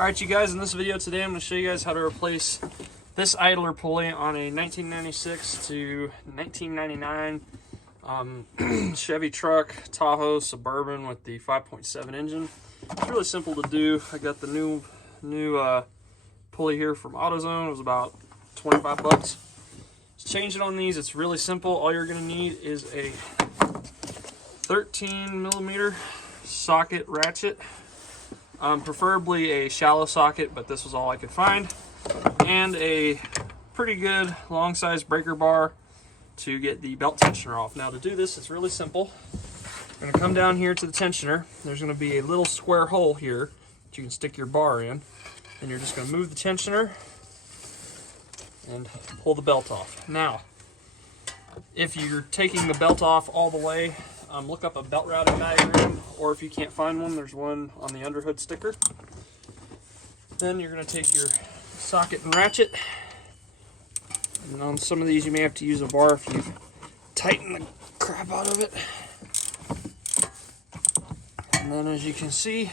Alright you guys, in this video today I'm going to show you guys how to replace this idler pulley on a 1996 to 1999 Chevy truck, Tahoe, Suburban with the 5.7 engine. It's really simple to do. I got the new pulley here from Autozone. It was about 25 bucks. Just change it on these. It's really simple. All you're going to need is a 13 millimeter socket ratchet. Preferably a shallow socket, but this was all I could find, and a pretty good long size breaker bar to get the belt tensioner off. Now to do this, it's really simple. You're going to come down here to the tensioner. There's going to be a little square hole here that you can stick your bar in, and you're just going to move the tensioner and pull the belt off. Now, if you're taking the belt off all the way, look up a belt routing diagram, or if you can't find one, there's one on the underhood sticker. Then you're going to take your socket and ratchet, and on some of these you may have to use a bar if you tighten the crap out of it. And then as you can see,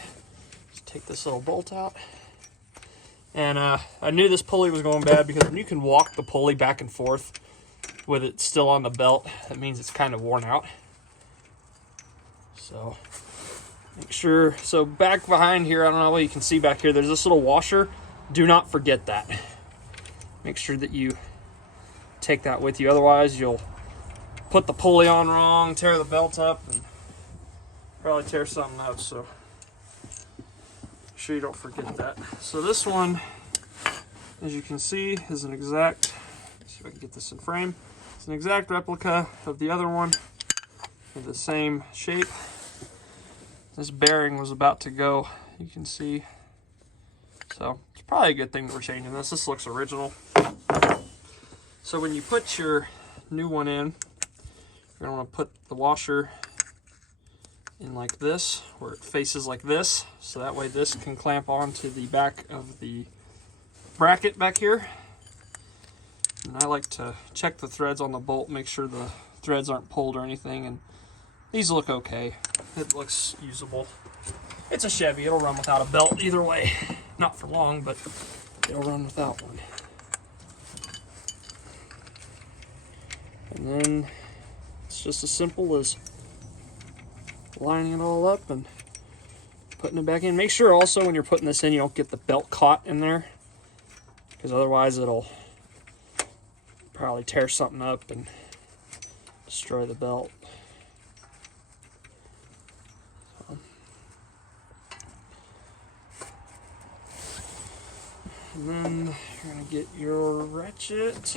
just take this little bolt out. And I knew this pulley was going bad because when you can walk the pulley back and forth with it still on the belt, that means it's kind of worn out. So make sure, so back behind here, I don't know what you can see back here, there's this little washer. Do not forget that. Make sure that you take that with you, otherwise you'll put the pulley on wrong, tear the belt up, and probably tear something up. So make sure you don't forget that. So this one, as you can see, is an exact, let's see if I can get this in frame, it's an exact replica of the other one with the same shape. This bearing was about to go, you can see. So it's probably a good thing that we're changing this. This looks original. So when you put your new one in, you're going to want to put the washer in like this, where it faces like this, so that way this can clamp onto the back of the bracket back here. And I like to check the threads on the bolt, make sure the threads aren't pulled or anything, and these look okay. It looks usable. It's a Chevy, it'll run without a belt either way. Not for long, but it'll run without one. And then it's just as simple as lining it all up and putting it back in. Make sure also when you're putting this in, you don't get the belt caught in there, because otherwise it'll probably tear something up and destroy the belt. And then you're going to get your ratchet.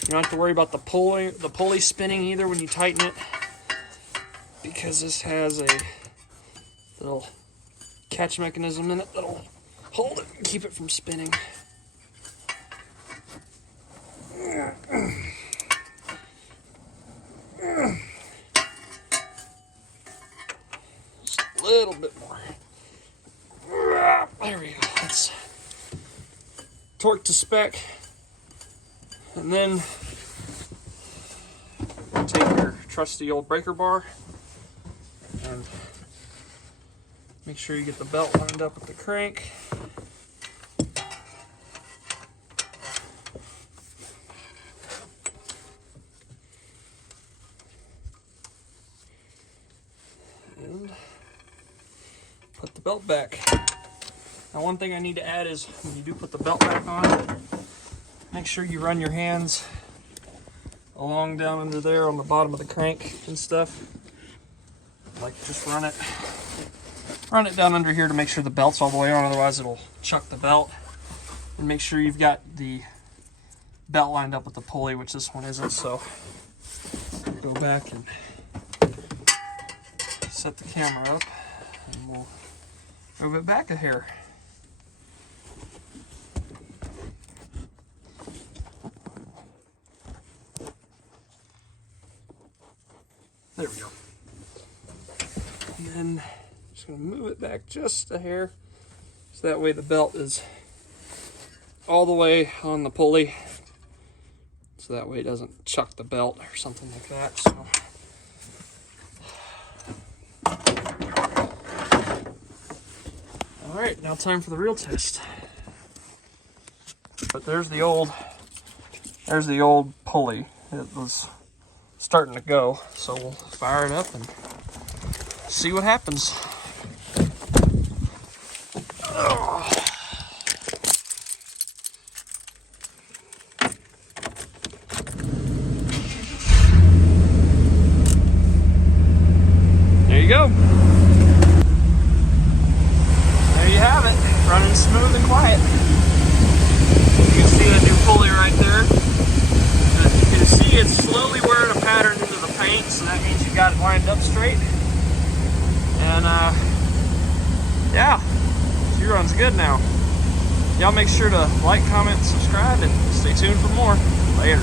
You don't have to worry about the pulley spinning either when you tighten it, because this has a little catch mechanism in it that'll hold it and keep it from spinning. A little bit more. There we go. Let's torque to spec, and then take your trusty old breaker bar and make sure you get the belt lined up with the crank. And put the belt back. Now one thing I need to add is when you do put the belt back on, make sure you run your hands along down under there on the bottom of the crank and stuff. Like just run it down under here to make sure the belt's all the way on, otherwise it'll chuck the belt. And make sure you've got the belt lined up with the pulley, which this one isn't, so go back and set the camera up, and we'll move it back a hair. There we go. And then just going to move it back just a hair, so that way the belt is all the way on the pulley, so that way it doesn't chuck the belt or something like that. So Now time for the real test. But there's the old pulley. It was starting to go, so we'll fire it up and see what happens. Oh. There you go. There you have it, running smooth and quiet. You can see the new pulley right there. As you can see, it's slowly wearing a pattern into the paint, so that means you got it lined up straight. And yeah, she runs good now. Y'all make sure to like, comment, subscribe, and stay tuned for more. Later.